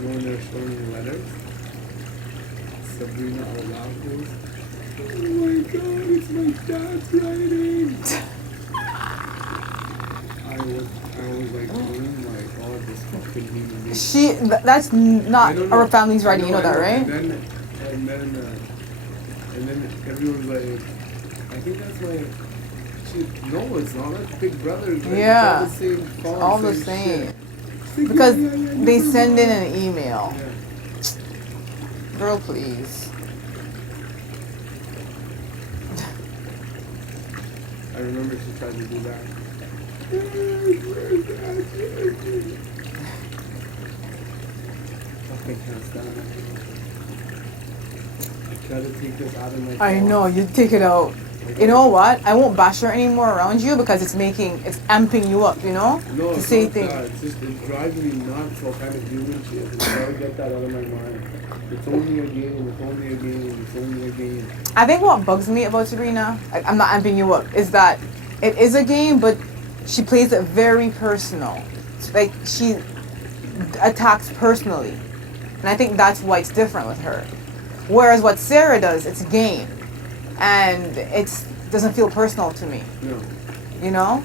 you know when they're showing you letters? Sabrina out loud goes, oh my god, it's my dad's writing. I was like, oh my god, this fucking human being. That's not our family's writing, you know that, right? And then everyone's like, I think that's my. No, it's not. That's Big Brother. Like, yeah. It's all the same font, all the same. Like, because they send in an email. Yeah. Girl, please. I remember she tried to do that. Fucking can't stand it. I try to take this out of my I know, you take it out. You know what? I won't bash her anymore around you because it's amping you up, you know? No, to say not things. that. It's just, it drives me nuts what kind of human shit. I gotta get that out of my mind. It's only a game, it's only a game, it's only a game. I think what bugs me about Sabrina, I'm not amping you up, is that it is a game, but she plays it very personal. Like, she attacks personally. And I think that's why it's different with her. Whereas what Sarah does, it's a game. And it doesn't feel personal to me. No. You know?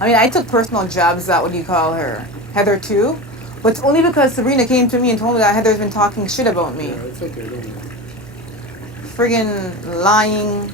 I mean, I took personal jabs at, what do you call her? Heather too. But it's only because Sabrina came to me and told me that Heather's been talking shit about me. Yeah, it's okay, don't worry. Friggin' lying.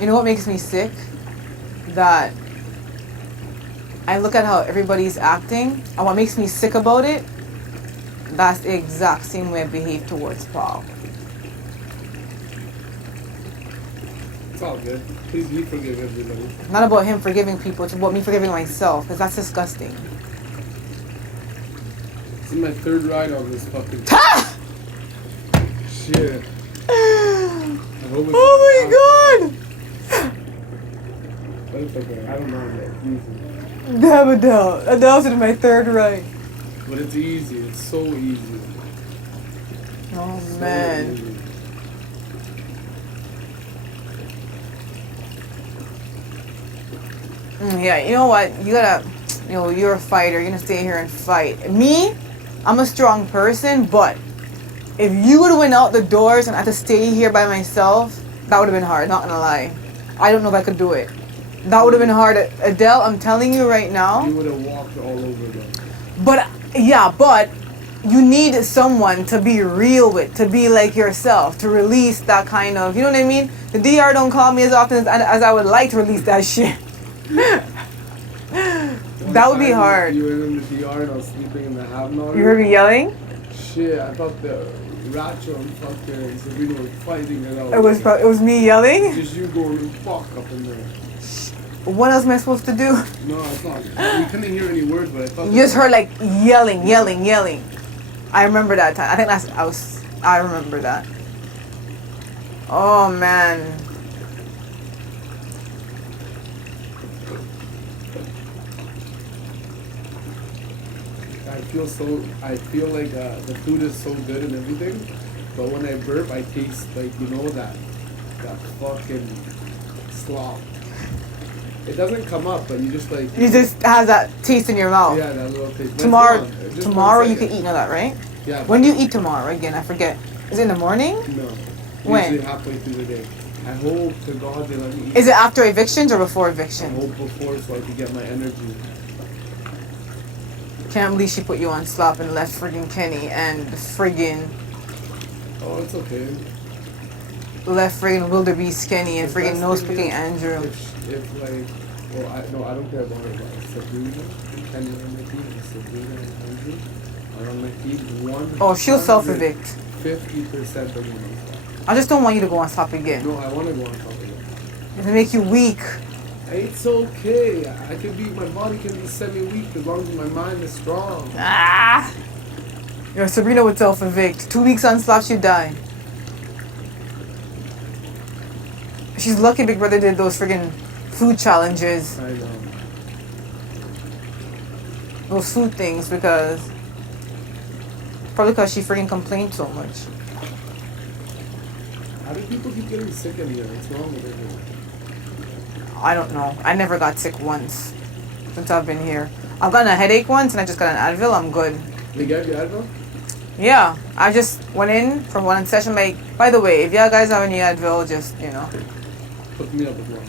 You know what makes me sick? That I look at how everybody's acting, and what makes me sick about it, that's the exact same way I behave towards Paul. It's all good. Please be forgive everybody. Not about him forgiving people, it's about me forgiving myself, because that's disgusting. This is my third ride on this fucking shit. Oh my god! But it's okay. I don't mind that. Easy. Damn it, no. That was my third ride. But it's easy. It's so easy. Oh So man. easy. Yeah, you know what? You gotta, you're a fighter. You're gonna stay here and fight. Me, I'm a strong person, but if you would have went out the doors and I had to stay here by myself, that would have been hard, not gonna lie. I don't know if I could do it. That would have been hard. Adele, I'm telling you right now. You would have walked all over them. But you need someone to be real with, to be like yourself, to release that kind of, you know what I mean? The DR don't call me as often as I would like to release that shit. That would be hard. You were in the DR and I was sleeping in the have-not. You heard me yelling? Shit, I thought the Racho and fucking Sabrina were fighting it out. It was me yelling? Just you going fuck up in there. What else am I supposed to do? No, it's not. We couldn't hear any words, but I thought... You just heard like yelling. I remember that time. I think I remember that. Oh man. I feel like the food is so good and everything, but when I burp, I taste like, that fucking slop. It doesn't come up, but you just like... You just have that taste in your mouth. Yeah, that little taste. Tomorrow you can eat none of that, right? Yeah. When do you eat tomorrow? Again, I forget. Is it in the morning? No. When? Usually halfway through the day. I hope to God they let me eat. Is it after evictions or before I eviction? hope before so I can get my energy. Can't believe she put you on slop and left friggin' Kenny and friggin' Oh, it's okay. left friggin' wildebeest Kenny and friggin' nose picking Andrew. If like, well, I don't care about it, but Sabrina, Kenny on my team, Sabrina and Andrew are on my team. Oh, she'll self-evict. 50% of them. I just don't want you to go on slop again. No, I want to go on top of it. It'll make you weak. It's okay. My body can be semi-weak as long as my mind is strong. Ah! You know, Sabrina would self-evict. 2 weeks on slop, she'd die. She's lucky Big Brother did those friggin' food challenges. I know. Those food things because... Probably because she friggin' complained so much. How do people keep getting sick in here? What's wrong with it? I don't know. I never got sick once since I've been here. I've gotten a headache once and I just got an Advil. I'm good. They gave you Advil? Yeah. I just went in from one session like, by the way, if y'all guys have any Advil, just, you know. Hook me up with one.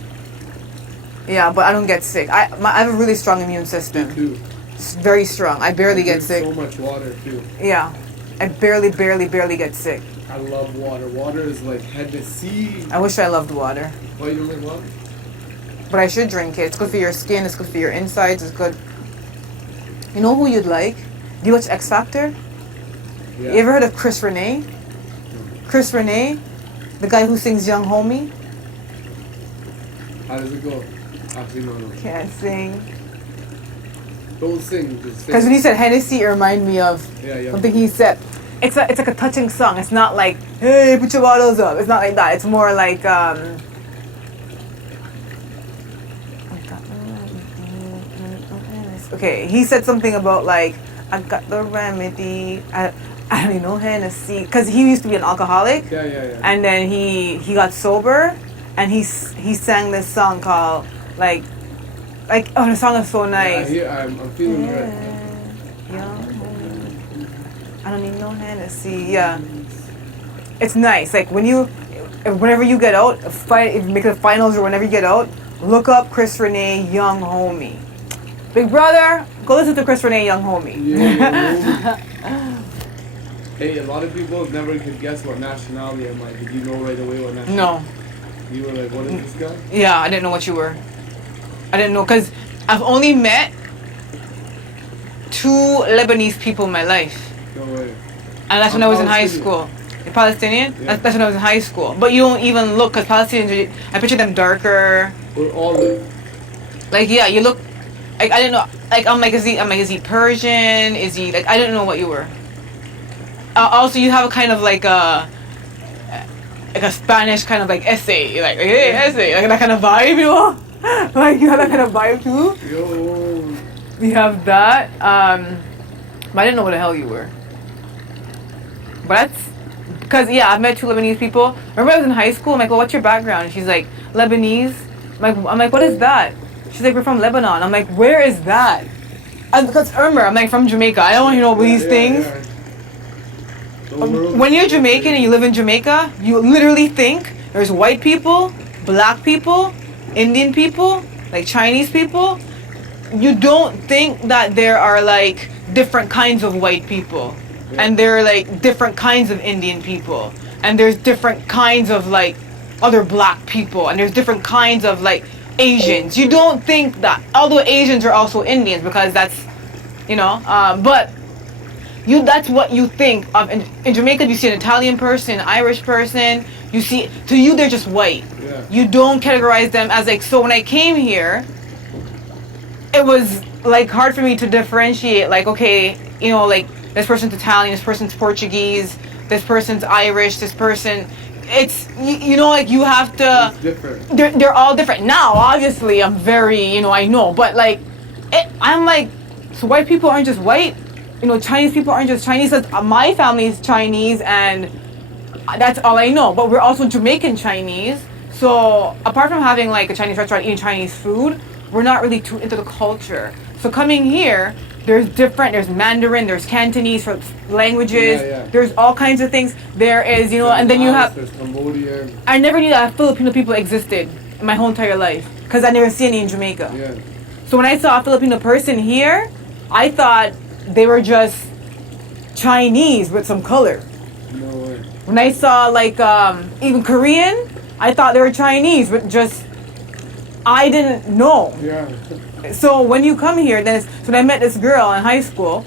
Yeah, but I don't get sick. I have a really strong immune system. Me too. It's very strong. I barely get sick. So much water too. Yeah. I barely get sick. I love water. Water is like Hennessy. I wish I loved water. Why you don't like water? But I should drink it. It's good for your skin. It's good for your insides. It's good. You know who you'd like? Do you watch X Factor? Yeah. You ever heard of Chris Renee? Chris Renee? The guy who sings Young Homie? How does it go? Actually, no. Can't sing. Don't sing. Just sing. Because when he said Hennessy, it reminded me of Yeah. something he said. It's like a touching song. It's not like, hey, put your bottles up. It's not like that. It's more like, okay, he said something about like, I got the remedy. I don't even know Hennessy. Because he used to be an alcoholic. Yeah. And then he got sober. And he sang this song called, like, oh, the song is so nice. Yeah, I'm feeling good. I don't need no Hennessy. Yeah, it's nice. Like whenever you get out, if you make the finals or whenever you get out, look up Chris Renee, Young Homie. Big Brother, go listen to Chris Renee, Young Homie. Yeah. Hey, a lot of people never could guess what nationality I'm like. Did you know right away what nationality? No. You were like, what is this guy? Yeah, I didn't know what you were. I didn't know because I've only met 2 Lebanese people in my life. No way. And that's when I was in high school. You're Palestinian? Yeah. That's when I was in high school. But you don't even look, because Palestinians, I picture them darker. We're all the... Like, yeah, you look, like, I didn't know, like, is he Persian? Is he, like, I didn't know what you were. Also, you have a kind of like a Spanish kind of like essay. You're like, hey, essay. Like that kind of vibe, you know? Like, you have that kind of vibe too? Yo. We have that. But I didn't know what the hell you were. But that's because I've met 2 Lebanese people. Remember I was in high school. I'm like, well, what's your background? And she's like, Lebanese. I'm like, what is that? She's like, we're from Lebanon. I'm like, where is that? Because remember, I'm like from Jamaica. I don't want to know these things. Yeah. When you're Jamaican and you live in Jamaica, you literally think there's white people, black people, Indian people, like Chinese people. You don't think that there are like different kinds of white people. Yeah. And there are like different kinds of Indian people. And there's different kinds of like other black people. And there's different kinds of like Asians. You don't think that, although Asians are also Indians because that's, but that's what you think of. In Jamaica, you see an Italian person, Irish person, you see, to you they're just white. Yeah. You don't categorize them as like, so when I came here, it was like hard for me to differentiate, like, okay, like this person's Italian, this person's Portuguese, this person's Irish, this person, it's, like you have to, it's different. They're all different. Now, obviously, I'm very, I know, but like, I'm like, so white people aren't just white? Chinese people aren't just Chinese. My family is Chinese, and that's all I know. But we're also Jamaican Chinese. So apart from having like a Chinese restaurant, eating Chinese food, we're not really too into the culture. So coming here, there's Mandarin, there's Cantonese for languages. Yeah. There's all kinds of things. There is, and then you have. There's Cambodia. I never knew that Filipino people existed in my whole entire life because I never seen any in Jamaica. Yeah. So when I saw a Filipino person here, I thought they were just Chinese with some color. No way. When I saw like even Korean, I thought they were Chinese, but just I didn't know. Yeah. So when you come here, so when I met this girl in high school,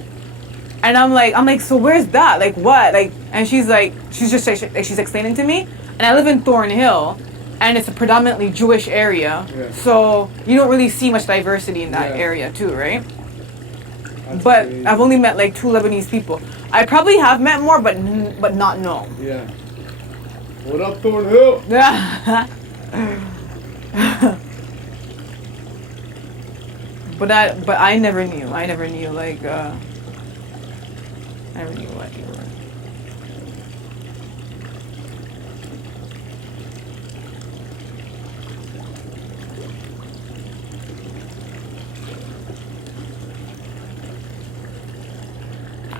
and I'm like, so where's that? Like what? Like, and she's just like she's explaining to me, and I live in Thornhill, and it's a predominantly Jewish area, Yeah. so you don't really see much diversity in that area too, right? That's but crazy. I've only met like 2 Lebanese people. I probably have met more, but not known. Yeah. What up, Thornhill? But I never knew. I never knew like I never knew what you were.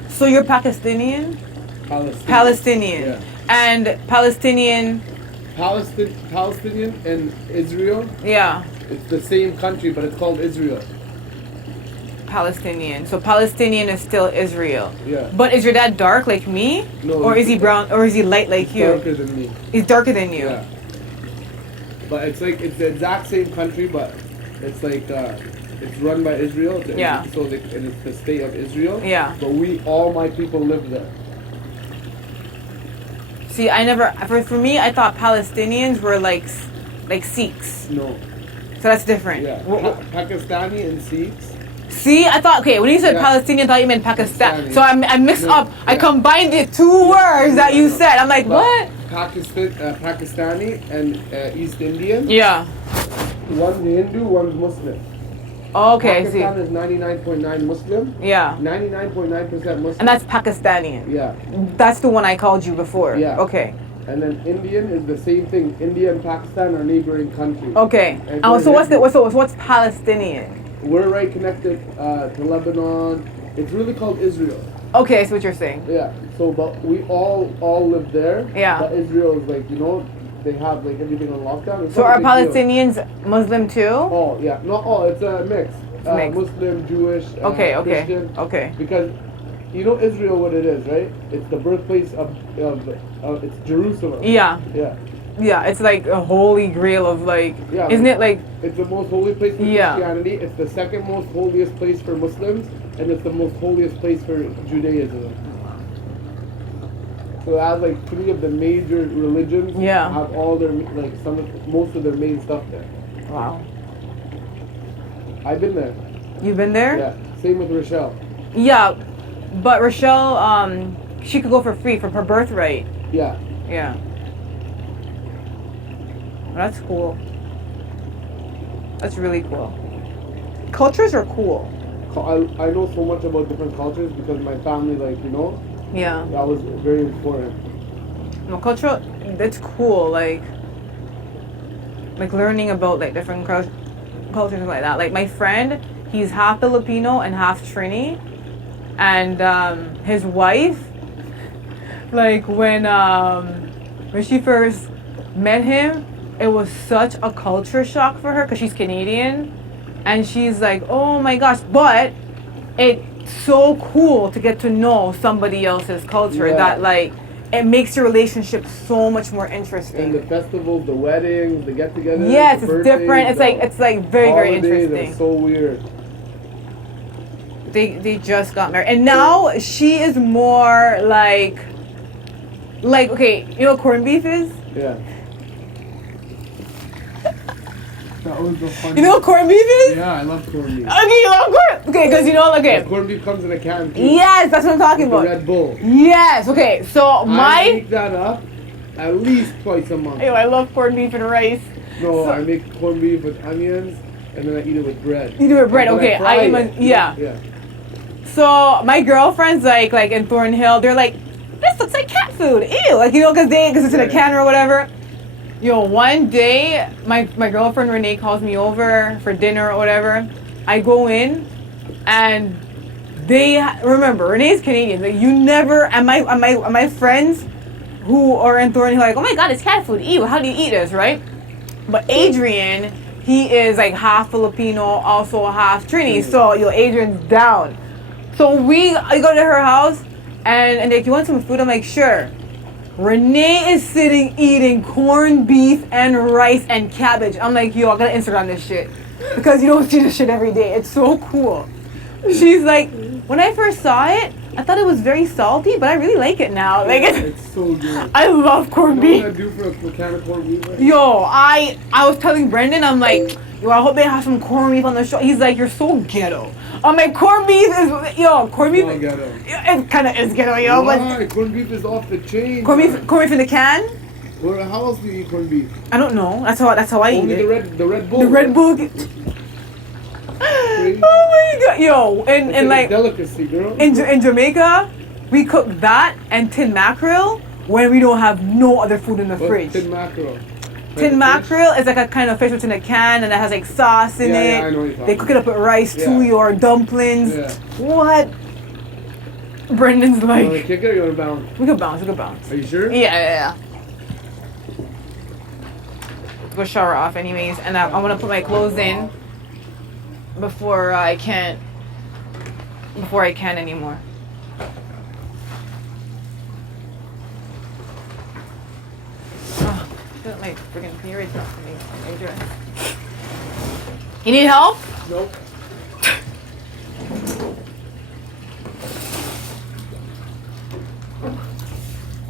So you're Pakistani? Palestinian. Yeah. And Palestinian. Palestinian and Israel. Yeah. It's the same country, but it's called Israel. Palestinian. So Palestinian is still Israel. Yeah. But is your dad dark like me? No. Or is he brown? Or is he light like He's you? darker than me. He's darker than you. Yeah. But it's like it's the exact same country, but it's like it's run by Israel. Yeah. So and it's the state of Israel. Yeah. But all my people live there. See, I never. For me, I thought Palestinians were like Sikhs. No. So that's different. Yeah. Pakistani and Sikhs. See, I thought, okay, when you said Yeah. Palestinian, I thought you meant Pakistan. Pakistani. So I mixed No, up. I yeah. combined the 2 words that you said. I'm like, But what? Pakistani and East Indian. Yeah. One's Hindu, one's Muslim. Okay, I see. Pakistan is 99.9 Muslim. Yeah. 99.9% Muslim. And that's Pakistani. Yeah. That's the one I called you before. Yeah. Okay. And then Indian is the same thing. India and Pakistan are neighboring countries. Okay. And Oh, so we're what's Palestinian? We're right connected to Lebanon. It's really called Israel. Okay, I see what you're saying. Yeah. So, but we all live there. Yeah. But Israel is like, they have like everything on lockdown. It's So not a are big deal. Palestinians Muslim too? Oh yeah, not all. It's a mix. Mix. Muslim, Jewish, Okay. Christian. Okay. Because Israel, what it is, right? It's the birthplace of it's Jerusalem. Yeah. Yeah. Yeah, it's like a holy grail of like, Yeah. isn't it like, It's the most holy place for Yeah. Christianity. It's the second most holiest place for Muslims, and it's the most holiest place for Judaism. So it has like 3 of the major religions. Yeah. Have all their most of their main stuff there. wow. I've been there. You've been there? Yeah. Same with Rochelle. Yeah, but Rochelle, she could go for free from her birthright. Yeah. Yeah. That's cool. That's really cool. Cultures are cool. I know so much about different cultures because my family, Yeah. that was very important. No, cultural, it's cool. Like learning about like different cultures and like that. Like my friend, he's half Filipino and half Trini, and his wife, like when she first met him, it was such a culture shock for her because she's Canadian, and she's like, oh my gosh, but it's so cool to get to know somebody else's culture that like it makes your relationship so much more interesting. And the festivals, the weddings, the get-togethers. Yes, the it's birthdays, different. It's like very very holidays interesting. are so weird. They just got married, and now she is more like okay, you know what corned beef is? Yeah. That was the fun. You know what corned beef is? Yeah, I love corned beef. Okay, you love corn. Okay, because The corned beef comes in a can too. Yes, that's what I'm talking The about. Red Bull. Yes. Okay, so I my. make that up at least twice a month. Ew, I love corned beef and rice. No, So- I make corned beef with onions and then I eat it with bread. You do it with bread, But okay? fry I am it. yeah. Yeah. So my girlfriends like in Thornhill, they're like, this looks like cat food. Ew, like because it's in a can or whatever. One day my girlfriend Renee calls me over for dinner or whatever. I go in, and remember Renee's Canadian. Like you never and my friends who are in Thornhill like, oh my god, it's cat food. Ew, how do you eat this, right? But Adrian, he is like half Filipino, also half Trini. So Adrian's down. So I go to her house, and like, you want some food? I'm like, sure. Renee is sitting eating corned beef and rice and cabbage. I'm like, I gotta Instagram this shit. Because you don't see this shit every day. It's so cool. She's like, when I first saw it, I thought it was very salty, but I really like it now. Like It's so good. I love corned You know beef. what I do for a can of corned beef? Right? I was telling Brendan, I'm like, yo, I hope they have some corned beef on the show. He's like, you're so ghetto. I'm like, corned beef is, yo, corned beef. Not ghetto. It kind of is ghetto, yo, Why? Corned beef is off the chain. but man. corned beef in the can. Well, how else do you eat corned beef? I don't know. That's how I eat Only it. the Red Bull. The Red right? Bull. Crazy. Oh my god, yo, It's and a like delicacy, girl. in Jamaica, we cook that and tin mackerel when we don't have no other food in the What's fridge. tin mackerel? Tin mackerel is like a kind of fish that's in a can and it has like sauce in Yeah, it. yeah, I know what you're They talking cook it up with rice Yeah. too, or dumplings. Yeah. What? Brendan's You want to like, kick it or you want to bounce? we could bounce. Are you sure? Yeah. Go shower off anyways, and I want to put my clothes in before I can't anymore. Oh, I feel like my freaking period's not coming on my dress. You need help? Nope.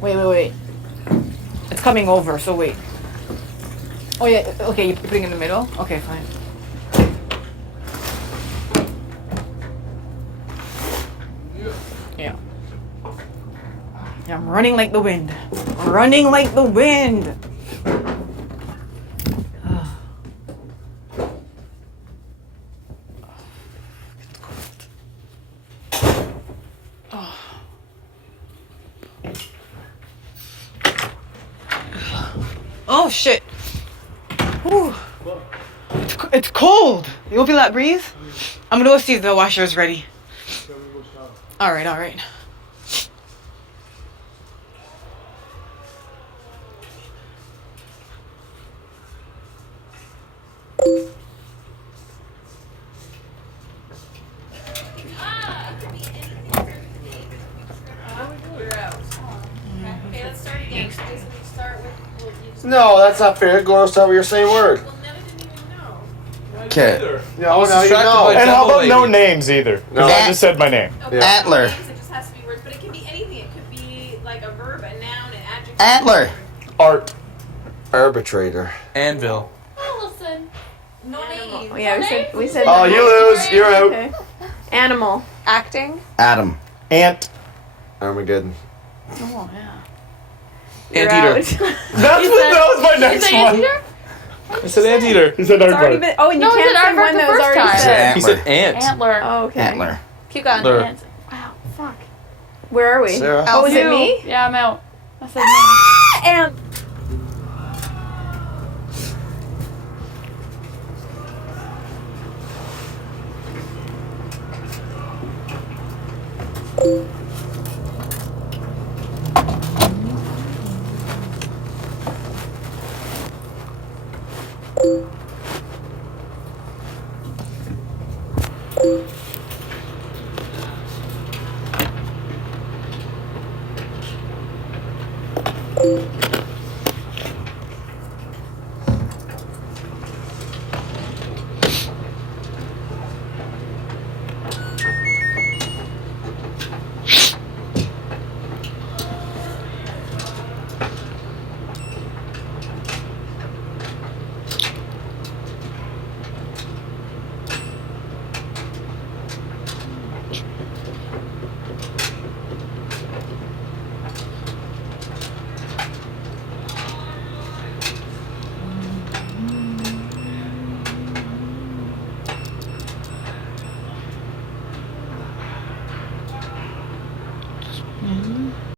Wait. It's coming over, so wait. Oh yeah, okay, you're putting it in the middle? Okay, fine. Yeah. Yeah, I'm running like the wind. Running like the wind. Oh shit. Whew. It's cold. You don't feel that breeze? I'm gonna go see if the washer is ready. Alright. Okay, let's start again. So we start with, well, you just, No, that's not fair. Go start with your same word. well, Netta didn't even know. Okay. No, was now you distracted know. by And how Devil about no Lady. names either? Because No. I just said my name. Okay, Yeah. Antler. names, it just has to be words, but it can be anything. It could be like a verb, a noun, an adjective. Antler. Art. Arbitrator. Anvil. Oh, listen. No name. Oh, yeah, we said. Oh, you lose. You're out. Okay. Animal. Acting. Adam. Ant. Armageddon. Oh yeah. You're Anteater. out. That was my next one. I said anteater. He said It's art already part. been. Oh, and you No, he can't said say aardvark one the that was first already time. said. He said ant. Antler. Oh, okay. Antler. Keep going. Lur. Ant. Wow, fuck. Where are we? Sarah. Oh, was it You. me? Yeah, I'm out. I said me. And